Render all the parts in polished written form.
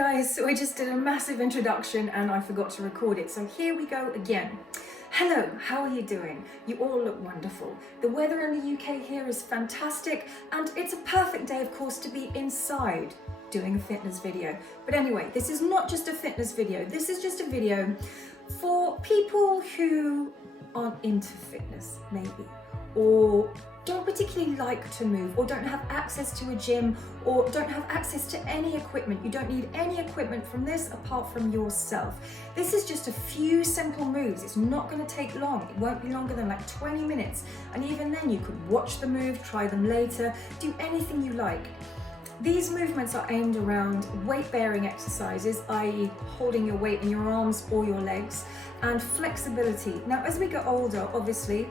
guys, so I just did a massive introduction and I forgot to record it, so here we go again. Hello, how are you doing? You all look wonderful. The weather in the UK here is fantastic and it's a perfect day, of course, to be inside doing a fitness video. But anyway, this is not just a fitness video, this is just a video for people who aren't into fitness, maybe, or don't particularly like to move, or don't have access to a gym, or don't have access to any equipment. You don't need any equipment from this apart from yourself. This is just a few simple moves. It's not going to take long. It won't be longer than like 20 minutes. And even then you could watch the move, try them later, do anything you like. These movements are aimed around weight-bearing exercises, i.e. holding your weight in your arms or your legs, and flexibility. Now, as we get older, obviously,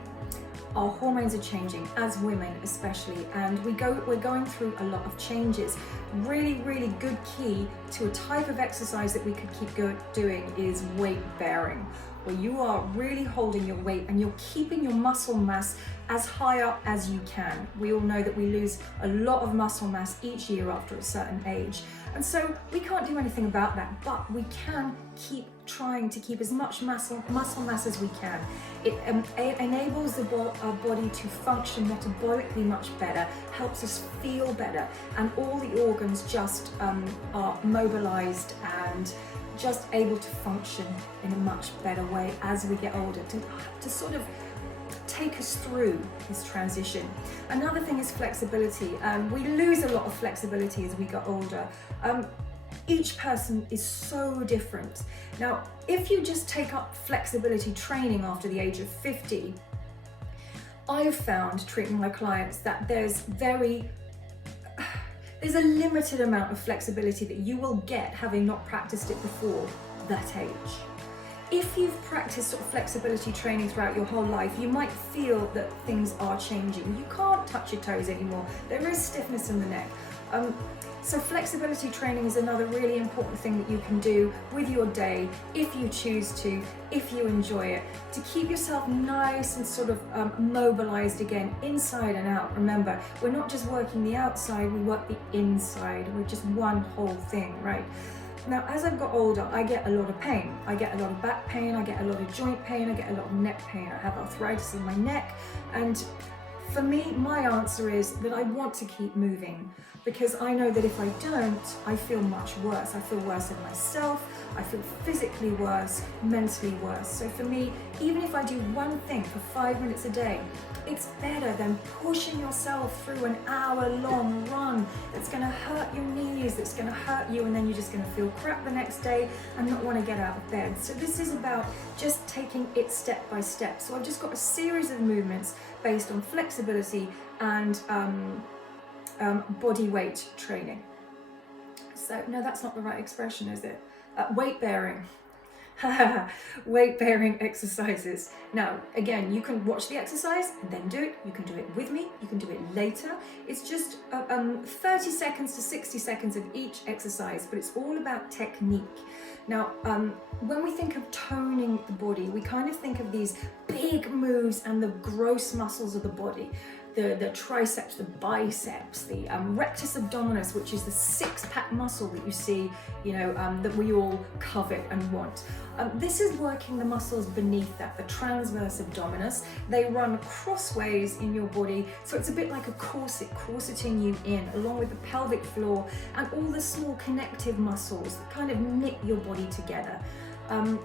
our hormones are changing, as women especially, and we're going through a lot of changes. Really good key to a type of exercise that we could keep doing is weight bearing, where you are really holding your weight and you're keeping your muscle mass as high up as you can. We all know that we lose a lot of muscle mass each year after a certain age, and so we can't do anything about that, but we can keep trying to keep as much muscle mass as we can. It enables our body to function metabolically much better, helps us feel better, and all the organs just are mobilized and just able to function in a much better way as we get older, to sort of take us through this transition. Another thing is flexibility. We lose a lot of flexibility as we get older. Each person is so different. Now, if you just take up flexibility training after the age of 50, I've found treating my clients that there's a limited amount of flexibility that you will get having not practiced it before that age. If you've practiced sort of flexibility training throughout your whole life, you might feel that things are changing. You can't touch your toes anymore. There is stiffness in the neck. So flexibility training is another really important thing that you can do with your day, if you choose to, if you enjoy it, to keep yourself nice and sort of mobilized again, inside and out. Remember, we're not just working the outside, we work the inside. We're just one whole thing, right? Now, as I've got older, I get a lot of pain. I get a lot of back pain, I get a lot of joint pain, I get a lot of neck pain. I have arthritis in my neck, and for me, my answer is that I want to keep moving, because I know that if I don't, I feel much worse. I feel worse in myself, I feel physically worse, mentally worse. So for me, even if I do one thing for 5 minutes a day, it's better than pushing yourself through an hour-long run that's going to hurt your knees, that's going to hurt you, and then you're just going to feel crap the next day and not want to get out of bed. So this is about just taking it step by step. So I've just got a series of movements based on flexibility and body weight training. So no, that's not the right expression, is it? Weight bearing. Weight bearing exercises. Now, again, you can watch the exercise and then do it. You can do it with me. You can do it later. It's just 30 seconds to 60 seconds of each exercise, but it's all about technique. Now, when we think of toning the body, we kind of think of these big moves and the gross muscles of the body. The triceps, the biceps, the rectus abdominis, which is the six-pack muscle that you see, that we all covet and want. This is working the muscles beneath that, the transverse abdominis. They run crossways in your body, so it's a bit like a corset, corseting you in, along with the pelvic floor and all the small connective muscles that kind of knit your body together.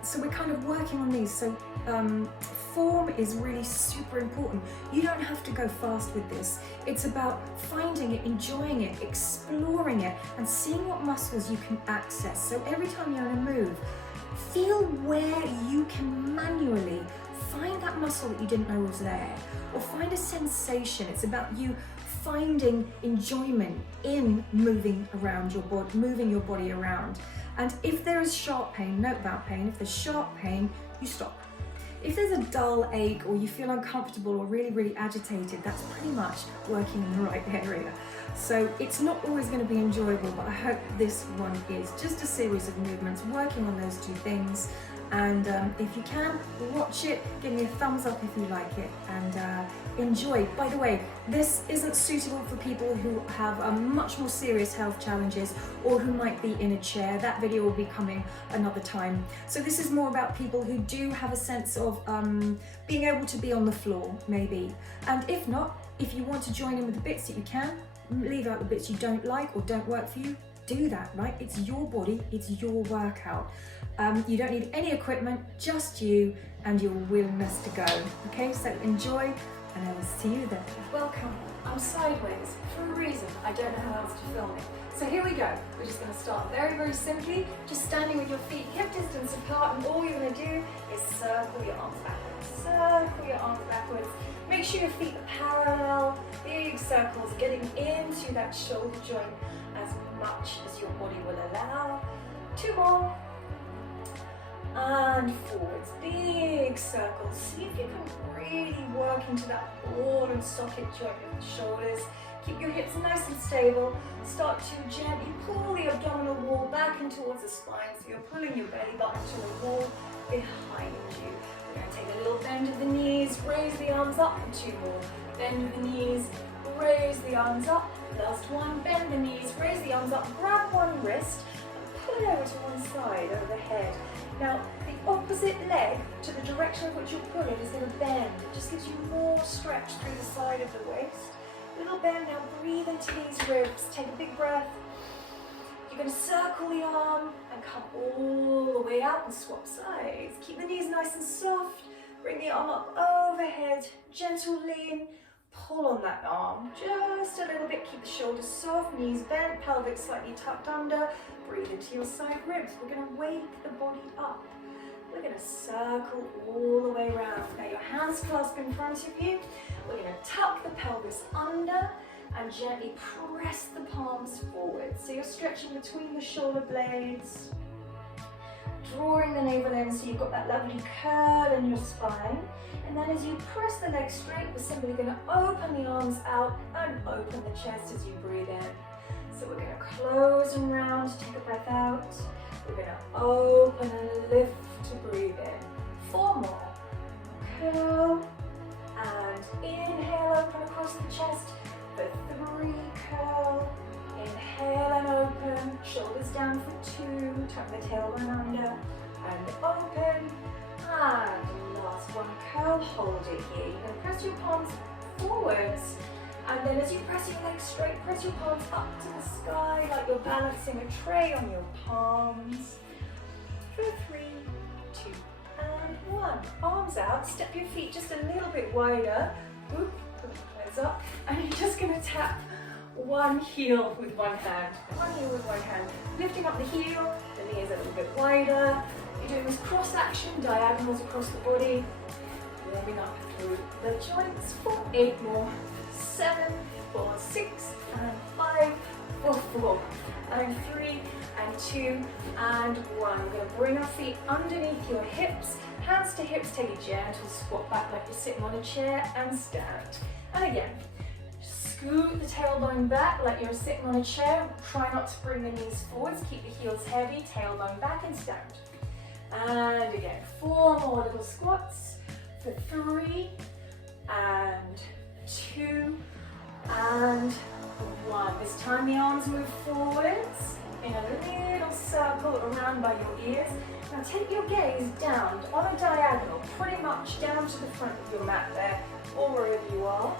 So we're kind of working on these. So form is really super important. You don't have to go fast with this. It's about finding it, enjoying it, exploring it, and seeing what muscles you can access. So every time you're in a move, feel where you can manually find that muscle that you didn't know was there, or find a sensation. It's about you finding enjoyment in moving around your body, moving your body around. And if there is sharp pain, note about pain, if there's sharp pain, you stop. If there's a dull ache or you feel uncomfortable or really agitated, that's pretty much working in the right area. So it's not always going to be enjoyable, but I hope this one is just a series of movements working on those two things. And if you can, watch it, give me a thumbs up if you like it, and enjoy. By the way, this isn't suitable for people who have much more serious health challenges or who might be in a chair. That video will be coming another time. So this is more about people who do have a sense of being able to be on the floor, maybe. And if not, if you want to join in with the bits that you can, leave out the bits you don't like or don't work for you, do that, right? It's your body, it's your workout. You don't need any equipment, just you and your willingness to go. Okay, so enjoy, and I will see you there. Welcome. I'm sideways for a reason. I don't know how else to film it. So here we go. We're just going to start very, very simply, just standing with your feet hip distance apart, and all you're going to do is circle your arms backwards. Circle your arms backwards. Make sure your feet are parallel, big circles, getting into that shoulder joint as much as your body will allow. 2 more. And forwards, big circles. See if you can really work into that ball and socket joint of the shoulders. Keep your hips nice and stable. Start to gently pull the abdominal wall back and towards the spine. So you're pulling your belly button to the wall behind you. We're going to take a little bend of the knees, raise the arms up, and 2 more. Bend of the knees, raise the arms up. Last one, bend the knees, raise the arms up, grab one wrist, and pull it over to one side, overhead. Now, the opposite leg to the direction of which you're pulling is going to bend. It just gives you more stretch through the side of the waist. Little bend. Now breathe into these ribs. Take a big breath. You're going to circle the arm and come all the way out and swap sides. Keep the knees nice and soft. Bring the arm up overhead. Gentle lean. Pull on that arm just a little bit. Keep the shoulders soft, knees bent, pelvic slightly tucked under. Breathe into your side ribs. We're going to wake the body up. We're going to circle all the way around. Now your hands clasp in front of you. We're going to tuck the pelvis under and gently press the palms forward. So you're stretching between the shoulder blades, drawing the navel in so you've got that lovely curl in your spine. And then as you press the legs straight, we're simply going to open the arms out and open the chest as you breathe in. So we're going to close and round, take a breath out. We're going to open and lift to breathe in. 4 more. Curl and inhale, open across the chest. For 3, curl. Inhale and open. Shoulders down for 2. Tuck the tailbone under and open. And last one, curl, hold it here. You're going to press your palms forwards. And then as you press your legs straight, press your palms up to the sky like you're balancing a tray on your palms. For 3, 2, and 1. Arms out, step your feet just a little bit wider. Oop, put the toes up. And you're just going to tap one heel with one hand. One heel with one hand. Lifting up the heel, the knee is a little bit wider. You're doing this cross action, diagonals across the body. Warming up through the joints for 8 more. 7, 4, 6, and 5, 4, and 3, and 2, and 1. We're going to bring our feet underneath your hips, hands to hips, take a gentle squat back like you're sitting on a chair, and stand. And again, scoot the tailbone back like you're sitting on a chair. Try not to bring the knees forwards, keep the heels heavy, tailbone back, and stand. And again, 4 more little squats for 3, and 2, and 1. This time the arms move forwards in a little circle around by your ears. Now take your gaze down on a diagonal, pretty much down to the front of your mat there, or wherever you are.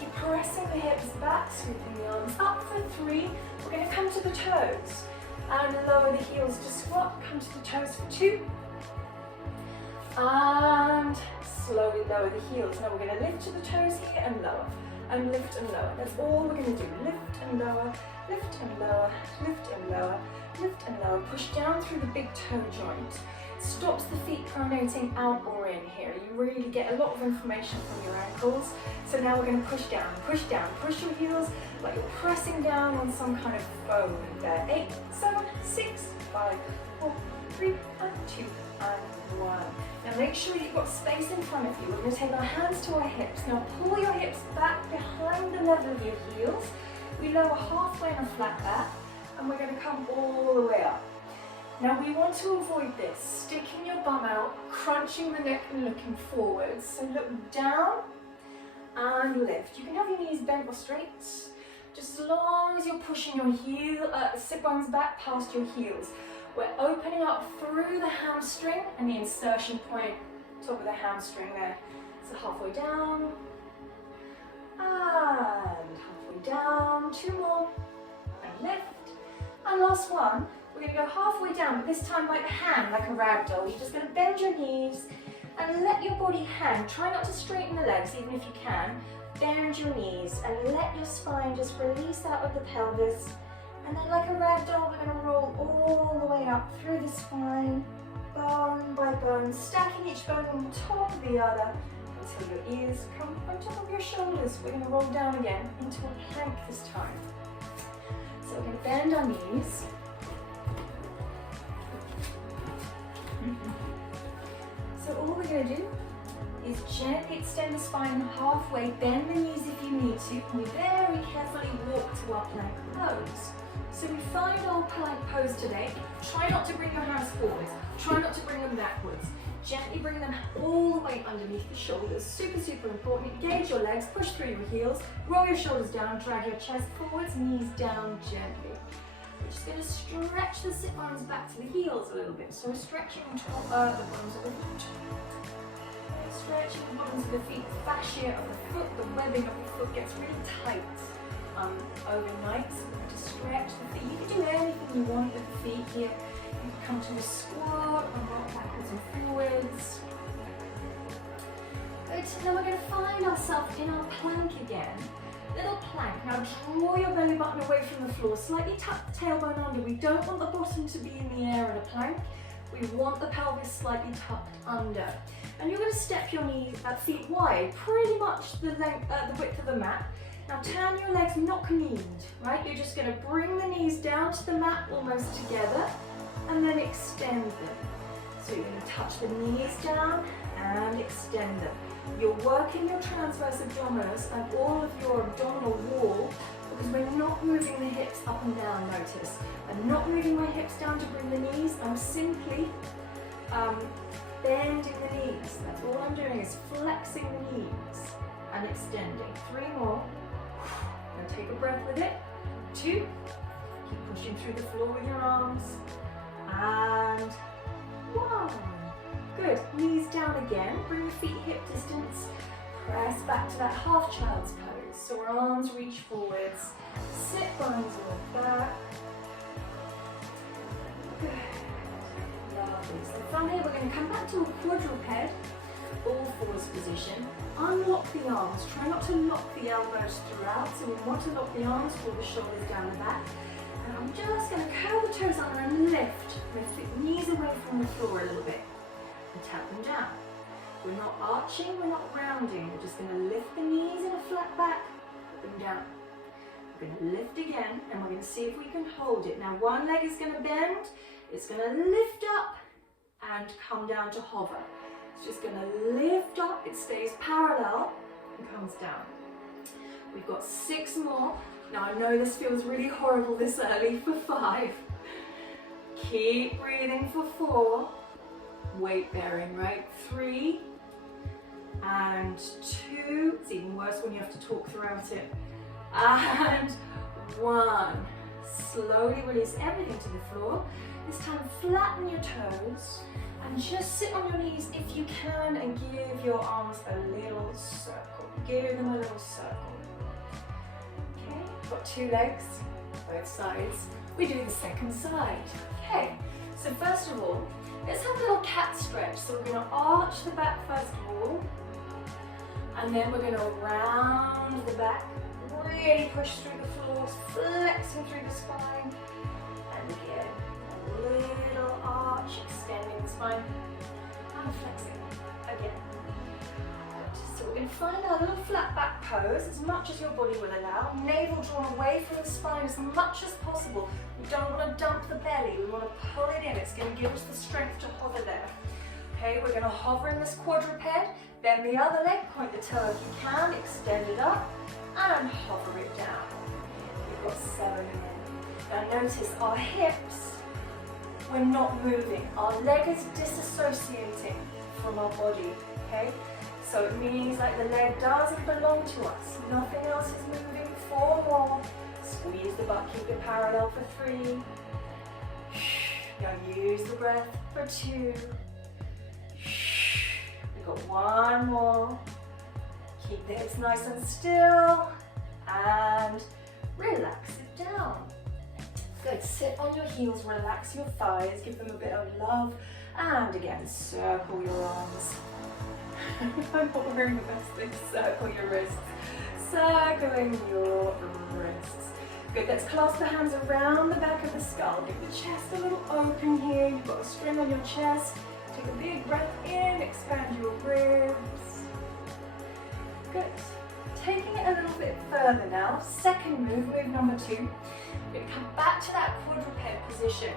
Keep pressing the hips back, sweeping the arms up for 3. We're going to come to the toes and lower the heels to squat. Come to the toes for 2. And slowly lower the heels. Now we're going to lift to the toes here and lower. And lift and lower. That's all we're going to do. Lift and lower, lift and lower, lift and lower, lift and lower. Push down through the big toe joint. Stops the feet pronating out or in here. You really get a lot of information from your ankles. So now we're going to push down, push your heels like you're pressing down on some kind of foam there. 8, 7, 6, 5, 4, 3, and 2, and 1. Now make sure you've got space in front of you. We're going to take our hands to our hips. Now pull your hips back behind the level of your heels. We lower halfway on a flat back, and we're going to come all the way up. Now we want to avoid this, sticking your bum out, crunching the neck and looking forwards. So look down and lift. You can have your knees bent or straight, just as long as you're pushing your sit bones back past your heels. We're opening up through the hamstring and the insertion point, top of the hamstring there. So halfway down, and halfway down, 2 more, and lift. And last one, we're going to go halfway down, but this time like a hand, like a rag doll. You're just going to bend your knees and let your body hang. Try not to straighten the legs, even if you can. Bend your knees and let your spine just release out of the pelvis. And then like a rag doll, we're going to roll all the way up through the spine, bone by bone, stacking each bone on top of the other until your ears come on top of your shoulders. We're going to roll down again into a plank this time. So we're going to bend our knees. So all we're going to do is gently extend the spine halfway, bend the knees if you need to, and we very carefully walk to our plank pose. So we find our plank pose today. Try not to bring your hands forwards. Try not to bring them backwards. Gently bring them all the way underneath the shoulders. Super, super important. Engage your legs, push through your heels, roll your shoulders down, drag your chest forwards, knees down gently. We're just going to stretch the sit bones back to the heels a little bit. So we're stretching the bottoms of the feet. Stretching the bottoms of the feet, the fascia of the foot, the webbing of the foot gets really tight overnight. So we're going to stretch the feet. You can do anything you want with the feet here. You can come to a squat and rock backwards and forwards. Good. Now we're going to find ourselves in our plank again. Little plank. Now draw your belly button away from the floor. Slightly tuck the tailbone under. We don't want the bottom to be in the air in a plank. We want the pelvis slightly tucked under. And you're going to step your knees feet wide, pretty much the length, the width of the mat. Now turn your legs knock-kneed, right? You're just going to bring the knees down to the mat almost together and then extend them. So you're going to touch the knees down and extend them. You're working your transverse abdominis and all of your abdominal wall because we're not moving the hips up and down, notice. I'm not moving my hips down to bring the knees, I'm simply bending the knees. That's all I'm doing is flexing the knees and extending. 3 more. Now take a breath with it. 2. Keep pushing through the floor with your arms. And 1. Good. Knees down again. Bring your feet hip distance. Press back to that half child's pose. So our arms reach forwards. Sit bones on the back. Good. Lovely. So from here we're going to come back to a quadruped, all fours position. Unlock the arms. Try not to lock the elbows throughout. So we want to lock the arms, pull the shoulders down the back. And I'm just going to curl the toes under and lift. Lift the knees away from the floor a little bit. And tap them down. We're not arching, we're not rounding. We're just going to lift the knees in a flat back, put them down. We're going to lift again, and we're going to see if we can hold it. Now one leg is going to bend, it's going to lift up and come down to hover. It's just going to lift up, it stays parallel and comes down. We've got 6 more. Now I know this feels really horrible this early for 5. Keep breathing for 4. Weight bearing, right? 3 and 2. It's even worse when you have to talk throughout it. And 1. Slowly release everything to the floor. This time flatten your toes and just sit on your knees if you can and give your arms a little circle. Give them a little circle. Okay, got 2 legs, both sides. We do the second side. Okay, so first of all, let's have a little cat stretch. So we're going to arch the back first of all, and then we're going to round the back, really push through the floors, flexing through the spine, and again, a little arch, extending the spine, and flexing again. So we're going to find our little flat back pose as much as your body will allow. Navel drawn away from the spine as much as possible. We don't want to dump the belly, we want to pull it in. It's going to give us the strength to hover there. Okay, we're going to hover in this quadruped, then the other leg, point the toe if you can, extend it up, and hover it down. We've got 7 again. Now notice our hips we're not moving. Our leg is disassociating from our body, okay? So it means like the leg doesn't belong to us. Nothing else is moving. 4 more. Squeeze the butt, keep it parallel for 3. Now use the breath for 2. We've got 1 more. Keep the hips nice and still. And relax it down. Good, sit on your heels, relax your thighs, give them a bit of love. And again, circle your arms. I'm not wearing the best thing, circle your wrists. Circling your wrists. Good, let's clasp the hands around the back of the skull. Give the chest a little open here. You've got a string on your chest. Take a big breath in, expand your ribs. Good. Taking it a little bit further now. Second move, move number 2. We're going to come back to that quadruped position.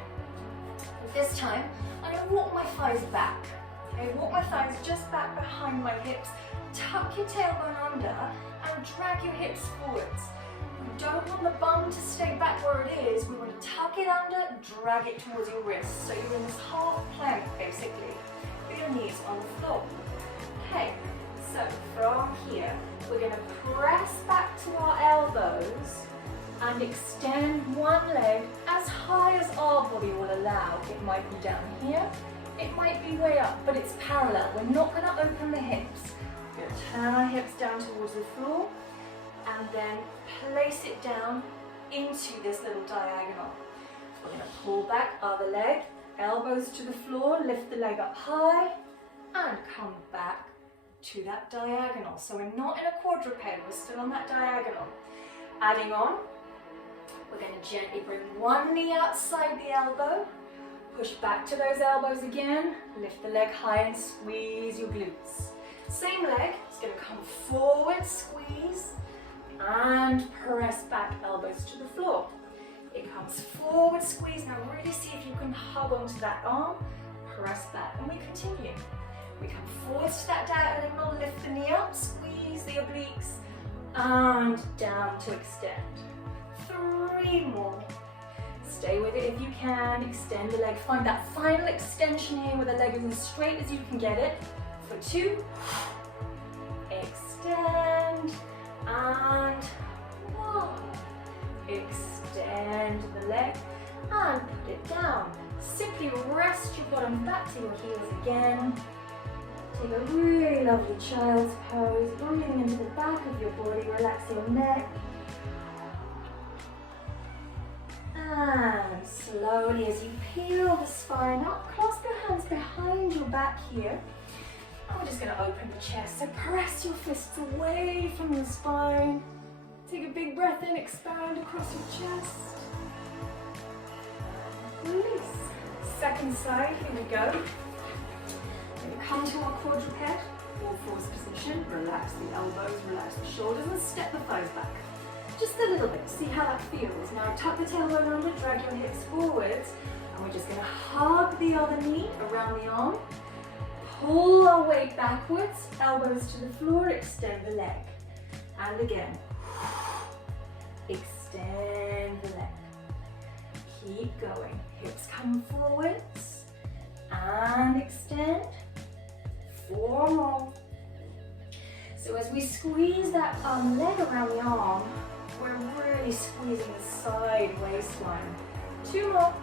This time, I'm going to walk my thighs back. Okay, walk my thighs just back behind my hips. Tuck your tailbone under and drag your hips forwards. We don't want the bum to stay back where it is. We want to tuck it under, drag it towards your wrists. So you're in this half plank basically, with your knees on the floor. Okay, so from here, we're going to press back to our elbows and extend one leg as high as our body will allow. It might be down here, it might be way up, but it's parallel. We're not going to open the hips. We're going to turn our hips down towards the floor and then place it down into this little diagonal. We're going to pull back other leg, elbows to the floor, lift the leg up high and come back to that diagonal. So we're not in a quadruped, we're still on that diagonal. Adding on, we're going to gently bring one knee outside the elbow, push back to those elbows again, lift the leg high and squeeze your glutes. Same leg, it's going to come forward, squeeze, and press back, elbows to the floor. It comes forward, squeeze. Now really see if you can hug onto that arm, press back, and we continue. We come forward to that diagonal, lift the knee up, squeeze the obliques, and down to extend. 3 more. Stay with it if you can, extend the leg, find that final extension here where the leg is as straight as you can get it. For 2, extend, and 1. Extend the leg and put it down. Simply rest your bottom back to your heels again. Take a really lovely child's pose, breathing into the back of your body, relax your neck. And slowly as you peel the spine up, clasp your hands behind your back here. And we're just going to open the chest. So press your fists away from your spine. Take a big breath in, expand across your chest. Release. Second side, here we go. Come to our quadruped, all fours position. Relax the elbows, relax the shoulders, and step the thighs back. Just a little bit, see how that feels. Now tuck the tailbone under, drag your hips forwards, and we're just going to hug the other knee around the arm. Pull our weight backwards, elbows to the floor, extend the leg. And again, extend the leg. Keep going, hips come forwards, and extend. 4 more. So as we squeeze that leg around the arm, we're really squeezing the side waistline. 2 more.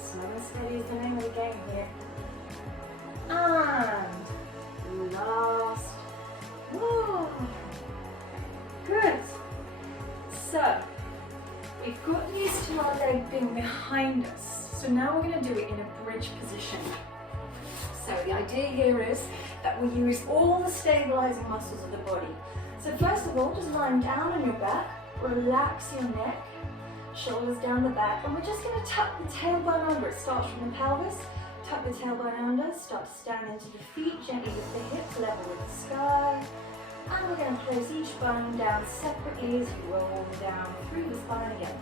Slow and steady is the name of the game here. And last. Whoa. Good. So we've got used to our leg being behind us. So now we're going to do it in a bridge position. So the idea here is that we use all the stabilizing muscles of the body. So first of all, just lying down on your back, relax your neck, shoulders down the back, and we're just going to tuck the tailbone under. It starts from the pelvis, tuck the tailbone under, start to stand into the feet, gently lift the hips, level with the sky. And we're going to place each bone down separately as you roll down through the spine again.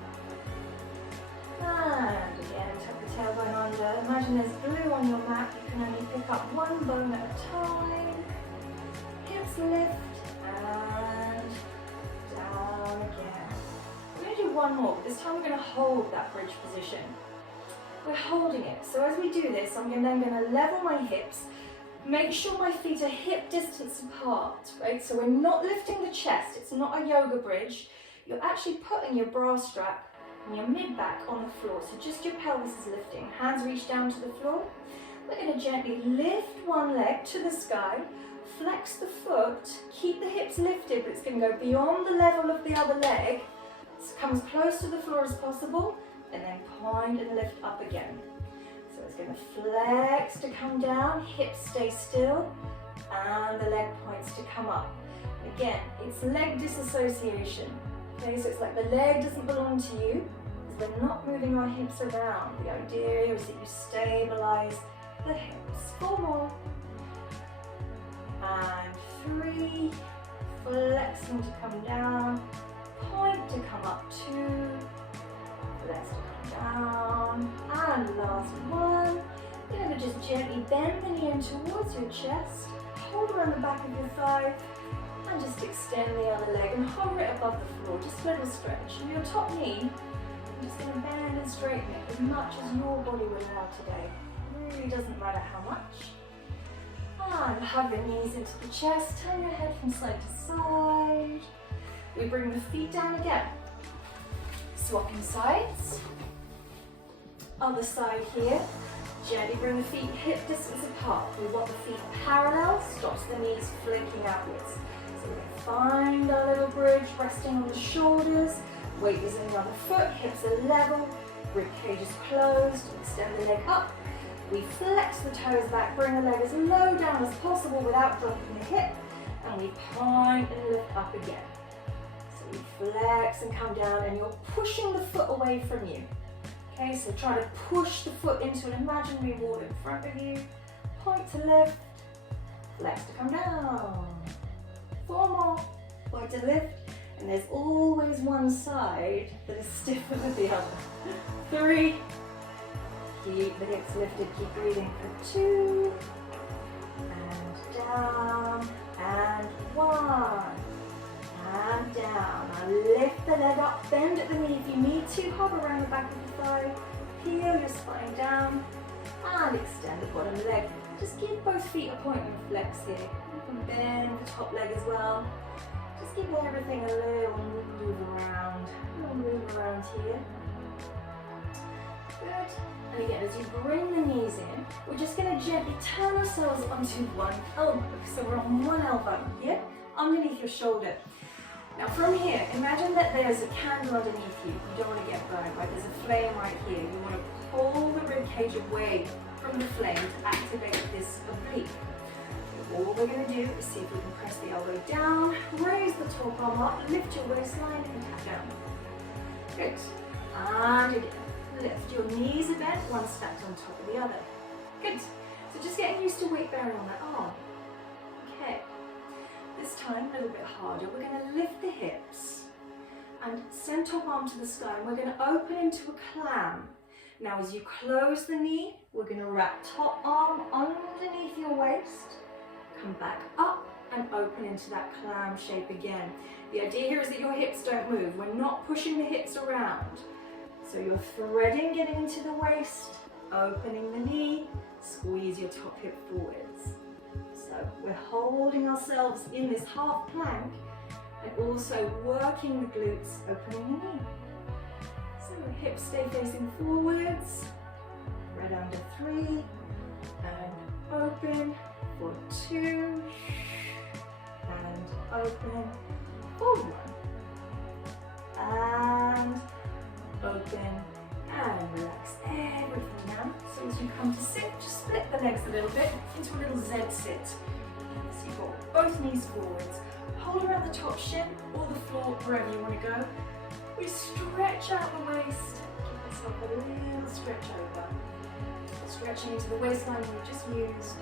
And again, tuck the tailbone under. Imagine there's glue on your mat. You can only pick up one bone at a time. Hips lift and down again. We're going to do one more, but this time we're going to hold that bridge position. we're holding it. So as we do this, I'm then going to level my hips. Make sure my feet are hip distance apart, right? So we're not lifting the chest. It's not a yoga bridge. You're actually putting your bra strap and your mid-back on the floor. So just your pelvis is lifting. Hands reach down to the floor. We're going to gently lift one leg to the sky. Flex the foot. Keep the hips lifted, but it's going to go beyond the level of the other leg. It comes close to the floor as possible. And then point and lift up again. So it's going to flex to come down, hips stay still, and the leg points to come up. Again, it's leg disassociation. Okay, so it's like the leg doesn't belong to you, because we're not moving our hips around. The idea is that you stabilize the hips. 4 more. And 3. Flexing to come down, point to come up 2. Flex to come down, and last one. You're going to just gently bend the knee in towards your chest, hold around the back of your thigh, and just extend the other leg and hover it above the floor, just a little stretch. And your top knee, I'm just going to bend and straighten it as much as your body will allow today. It really doesn't matter how much. And hug the knees into the chest, turn your head from side to side. We bring the feet down again. Swapping sides. Other side here. Gently bring the feet hip distance apart. We want the feet parallel, stops the knees flicking outwards. So we're going to find our little bridge, resting on the shoulders. Weight is in the other foot, hips are level, rib cage is closed. Extend the leg up. We flex the toes back, bring the leg as low down as possible without dropping the hip. And we point and lift up again. You flex and come down, and you're pushing the foot away from you. Okay, so try to push the foot into an imaginary wall in front of you. Point to lift, flex to come down. 4 more, point to lift, and there's always one side that is stiffer than the other. 3, keep the hips lifted, keep breathing for 2, and down, and 1. And down. Now lift the leg up, bend at the knee if you need to, hover around the back of the thigh, peel your spine down, and extend the bottom leg. Just give both feet a point and flex here. You can bend the top leg as well. Just give everything a little move around. A little move around here. Good. And again, as you bring the knees in, we're just going to gently turn ourselves onto one elbow. So we're on one elbow here, underneath your shoulder. Now from here, imagine that there's a candle underneath you. You don't want to get burned, right? There's a flame right here. You want to pull the rib cage away from the flame to activate this oblique. All we're going to do is see if we can press the elbow down, raise the top arm up, lift your waistline and tap down. Good. And again, lift your knees a bit, one stacked on top of the other. Good. So just getting used to weight bearing on that arm. Okay. This time, a little bit harder. We're going to lift the hips and send top arm to the sky, and we're going to open into a clam. Now as you close the knee, we're going to wrap top arm underneath your waist, come back up and open into that clam shape again. The idea here is that your hips don't move. We're not pushing the hips around. So you're threading, getting into the waist, opening the knee, squeeze your top hip forwards. So we're holding ourselves in this half plank and also working the glutes, opening the knee. So hips stay facing forwards, thread under 3, and open for 2, and open for 1, and open and relax everything down. So as you come to sit, just split the legs a little bit into a little Z sit. So you've got both knees forwards. Hold around the top shin or the floor, wherever you want to go. We stretch out the waist. Give yourself a little stretch over. Stretching into the waistline we just used.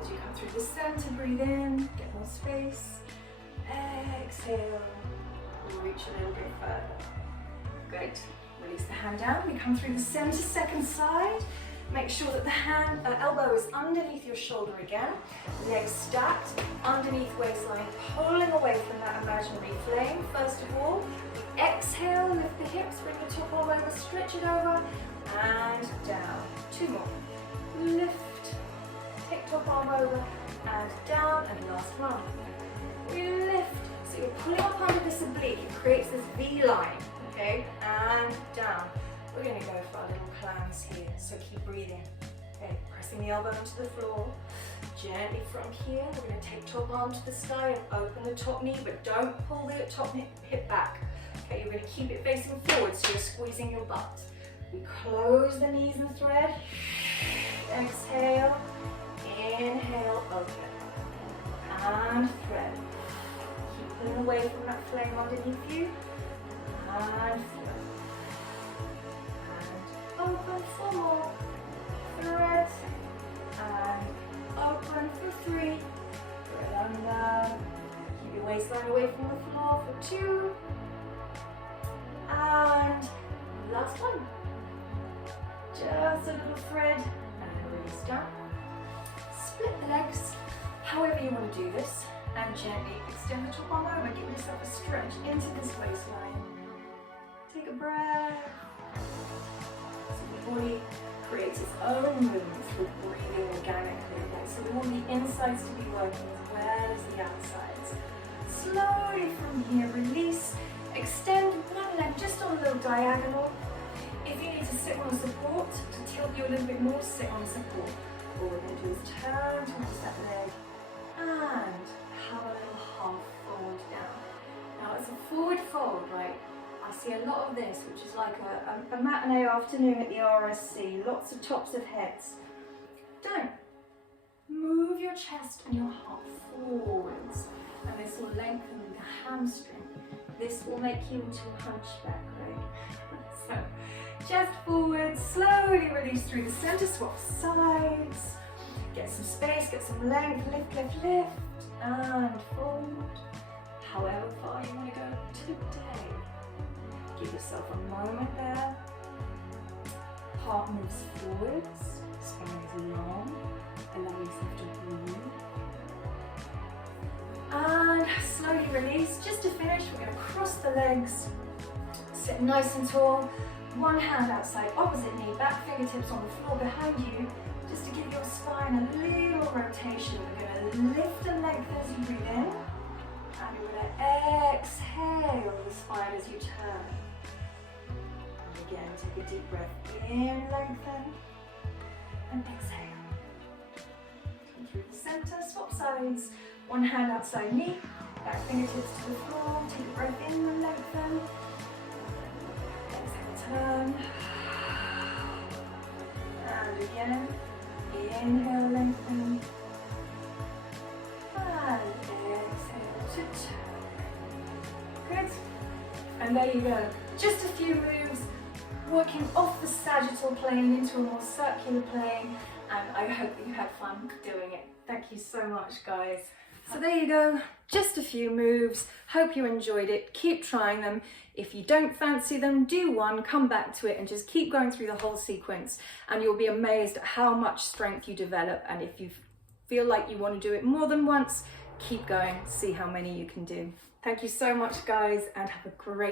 As you come through the center, breathe in, get more space. Exhale, reach a little bit further. Great. Release the hand down. We come through the center, second side. Make sure that the elbow is underneath your shoulder again. Legs stacked, underneath waistline, pulling away from that imaginary flame. First of all, exhale, lift the hips, bring the top arm over, stretch it over, and down. 2 more. Lift, take top arm over, and down, and last one. Lift, so you're pulling up under this oblique, it creates this V line, okay, and down. We're going to go for our little clams here, so keep breathing. Okay, pressing the elbow into the floor. Gently from here, we're going to take top arm to the sky and open the top knee, but don't pull the top hip back. Okay, you're going to keep it facing forward, so you're squeezing your butt. We close the knees and thread. Exhale, inhale, open, and thread. Keep pulling away from that flame underneath you, and thread. Open for more, thread, and open for 3, thread under, keep your waistline away from the floor for 2, and last one, just a little thread, and release down, split the legs, however you want to do this, and gently extend the top arm over, give yourself a stretch into this waistline, take a breath. The body creates its own movement through breathing organically. Okay? So we want the insides to be working as well as the outsides. Slowly from here, release. Extend one leg just on a little diagonal. If you need to sit on a support, to tilt you a little bit more, sit on support. All we're going to do is turn towards that leg and have a little half fold down. Now it's a forward fold, right? I see a lot of this, which is like a matinee afternoon at the RSC, lots of tops of heads. Don't. Move your chest and your heart forwards, and this will lengthen the hamstring. This will make you into a hunchback, right? So, chest forward, slowly release through the center, swap sides. Get some space, get some length, lift, lift, lift, and fold. However far you want to go today. Give yourself a moment there. Heart moves forwards, spine is long, allow yourself to breathe. And slowly release. Just to finish, we're going to cross the legs, sit nice and tall, one hand outside, opposite knee, back fingertips on the floor behind you, just to give your spine a little rotation. We're going to lift and lengthen as you breathe in, and you're going to exhale the spine as you turn. Again, take a deep breath in, lengthen, and exhale. Come through the center, swap sides. One hand outside knee, back fingertips to the floor. Take a breath in and lengthen. Exhale, turn. And again, inhale, lengthen. And exhale to turn. Good. And there you go. Just a few moves. Working off the sagittal plane into a more circular plane, and I hope that you had fun doing it. Thank you so much, guys. So there you go, just a few moves. Hope you enjoyed it. Keep trying them. If you don't fancy them, do one, come back to it, and just keep going through the whole sequence, and you'll be amazed at how much strength you develop. And if you feel like you want to do it more than once, keep going, see how many you can do. Thank you so much, guys, and have a great